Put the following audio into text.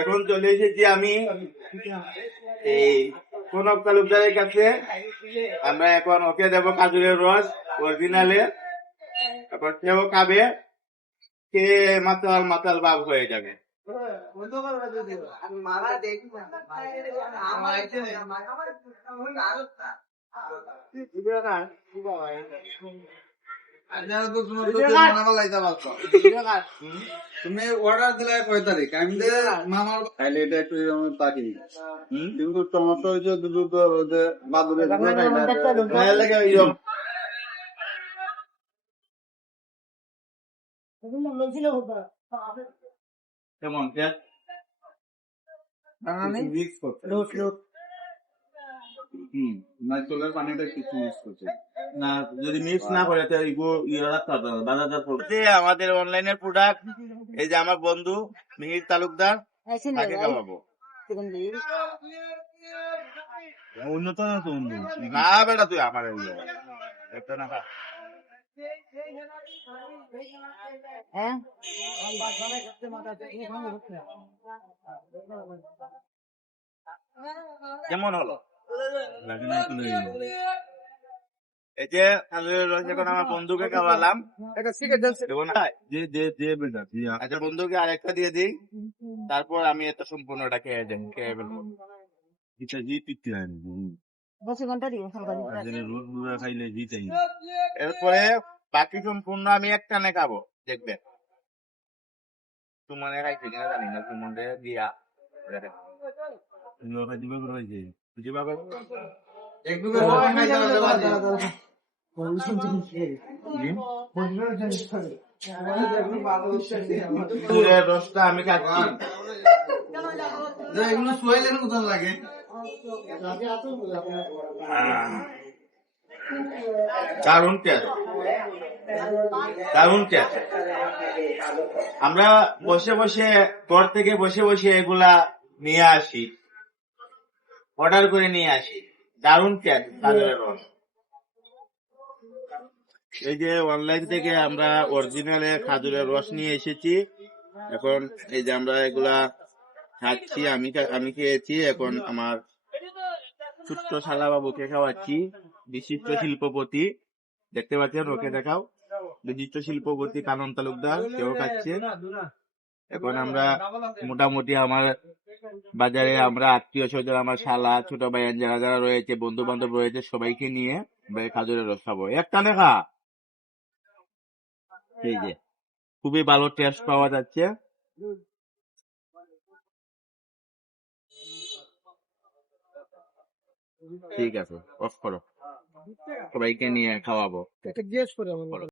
এখন চলে এসেছি আমি এই কনক তালুকদারের কাছে। আমরা এখন ওকে দেবো কাজুরের রস অরিজিনালে। তারপর সেও খাবে, খেয়ে মাতাল মাতাল ভাব হয়ে যাবে। তুমি অর্ডার দিলে 6 তারিখ, আমি মামার খাইলে এটা একটু তাকি, কিন্তু টমেটো হয়েছে দুটো বাদুরে কেমন মিক্স করতে নারকেলের পানিটা কিছু মিক্স করছে না, যদি মিক্স না করে আমাদের অনলাইনের প্রোডাক্ট। এই যে আমার বন্ধু মিহির তালুকদার, তাকে খাওয়াবো। উন্নত না তো বন্ধু না বেটা, তুই আমার একটা না খা। কেমন হলো? এই যে এখন আমার বন্ধুকে খাওয়ালাম। আচ্ছা, বন্ধুকে আরেকটা দিয়ে দিই, তারপর আমি এটা সম্পূর্ণটা খেয়ে ফেলবো। এরপরে বাকি সম্পূর্ণ আমি একটানে খাবো, দেখবেন। সুমনে খাইছে কিনা জানি না, সুমনে দিয়া রসটা আমি খাচ্ছি। এগুলো সোয়াইলের মতন লাগে। দারুণ টেস্ট, দারুণ টেস্ট। আমরা বসে বসে ঘর থেকে বসে বসে এগুলা নিয়ে আসি, অর্ডার করে নিয়ে আসি। দারুণ টেস্ট কাজুরের রস। এই যে অনলাইন থেকে আমরা অরিজিনালে খাজুরের রস নিয়ে এসেছি। এখন এই যে আমরা এগুলা খাচ্ছি, আমি খেয়েছি, এখন আমার ছোট্ট শালা বাবুকে খাওয়াচ্ছি। বিশিষ্ট শিল্পপতি, দেখতে পাচ্ছেন, ওকে দেখাও। বিশিষ্ট শিল্পপতি কানন তালুকদার, সেও খাচ্ছে। এখন আমরা মোটামুটি আমার বাজারে আমরা আত্মীয় স্বজন, আমার শালা, ছোট ভাইয়ান যারা যারা রয়েছে, বন্ধু বান্ধব রয়েছে, সবাইকে নিয়ে খাজুরের রস খাবো। একটা দেখা এই যে খুবই ভালো টেস্ট পাওয়া যাচ্ছে। ঠিক আছে, অফ করো, সবাইকে নিয়ে খাওয়াবো।